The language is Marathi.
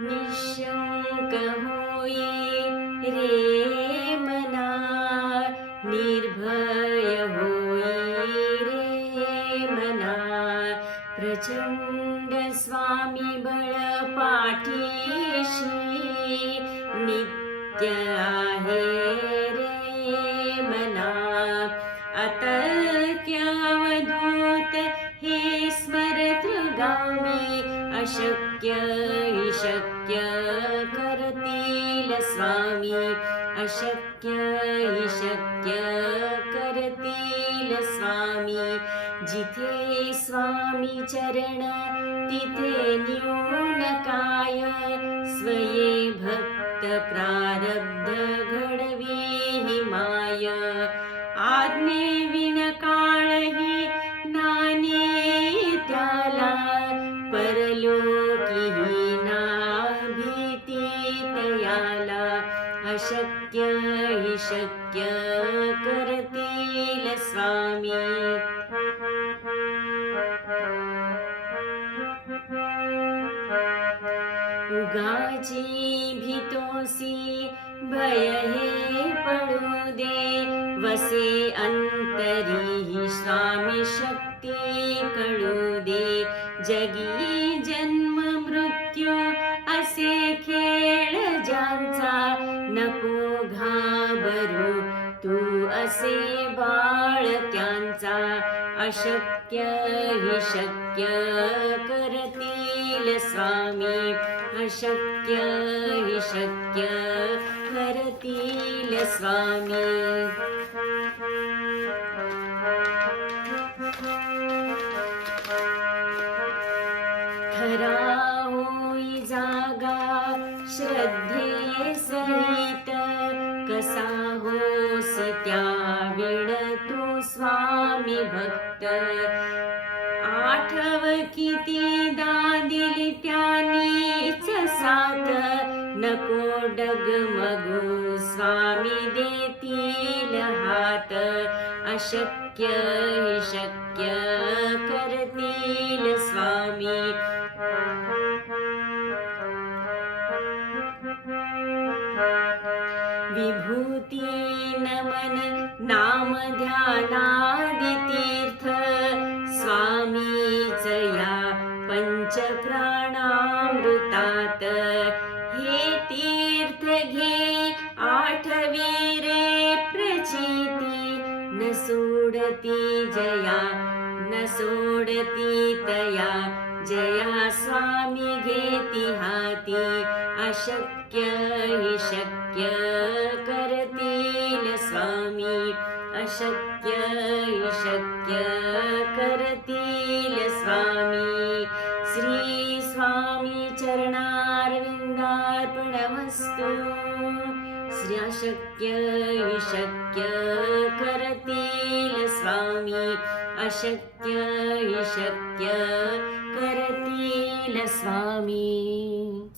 निशंक होई रे मना, निर्भय होई रे मना. प्रचंड स्वामी बळ पाठीशी, नित्य आहे रे मना. अतर्क्य अवधूत हे स्मरतृगामी, अशक्य शक्य करतील स्वामी. अशक्य शक्य करतील स्वामी. जिथे स्वामी चरण तिथे न्यून काय, स्वये भक्त प्रारब्ध घडवी माय. आज्ञे विण काळही नाने त्याला, परलोकीही ना भीती तयाला. अशक्य हि शक्य करतील स्वामी. उगाची भीतोसी भय हे पडू दे, वसे अंतरी स्वामी शक्ती कळू दे. जगी जन्म मृत्यू असे खेळ ज्यांचा, नको घाबरू तू असे बाळ त्यांचा. अशक्य हि शक्य करतील स्वामी. अशक्य हि शक्य करतील स्वामी. खरा होई जागा श्रद्धे सहित, कसा होसी त्या विण तू स्वामी भक्त. आठव कितीदा दिली त्यानीच साथ, नको डगमगू स्वामी देतील हात. अशक्य हि शक्य करतील स्वामी. विभूती नमन नाम ध्यानादि तीर्थ, स्वामीच या पंच प्राणामृतात. हे तीर्थ घे आठवी रे प्रचिती, न सोडती जया न सोडती तया. जया स्वामी घेती हाती. अशक्य हि शक्य करतील स्वामी. अशक्य हि शक्य करतील स्वामी. श्री स्वामी चरणारविंदार्पणमस्तु. श्री अशक्य हि शक्य करतील स्वामी. अशक्य हि शक्य करतील स्वामी.